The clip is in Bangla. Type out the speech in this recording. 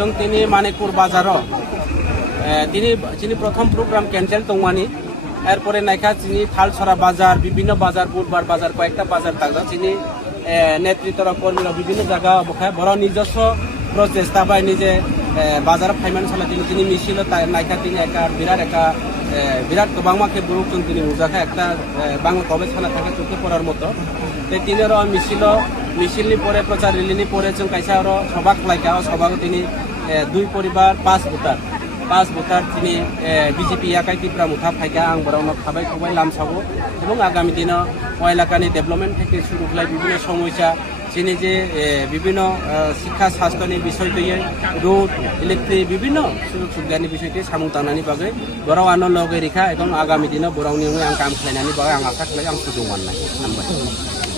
जों तिनी मानिकपुर बाजारो तिनी प्रथम प्रोग्राम कैंसेल दंमानी एरपरे नायखा तिनी थालसरा बाजार विभिन्न बाजार बुधबार बाजार कयेकटा बाजार थाकजा तिनी नेतृत्वर कर्मीरा विभिन्न जायगा बखाय बर নিজস্ব प्रचेष्टा बाय निजे बाजार फाइमान साला तिनी मिছিল नायखा तिनी एका বিরাট गोबांमाखे बुरुक जों तिनी नुजाखा एकटा बांला कबे साना थाखा चुके पड़ार मतो तिनेर मिছিলनि परे प्रचार रेलिनि परे जों कायसा आरो सभा खालायखा सभा तिनी 2 परिवार 5 भोटार तिनी बीजेपी आकाय तिप्रा मुथा फायखा आं बरावनो खाबाय खबाय लामसाबो এবং आगामी दिनाव एलाकानि डेभेलपमेंट থেকে শুরু করে বিভিন্ন সমস্যা যিনি যে বিভিন্ন শিক্ষা স্বাস্থ্যनि বিষয় দিয়ে রোড ইলেকট্রিক বিভিন্ন সুযোগ সুবিধাनि বিষয়টি সামুতাनानि बागै बराव आनो लगे रेखा এবং आगामी दिनाव बरावनि आं काम खालायनानै बागै आं आसा खालाय आं सुजुग मोननाय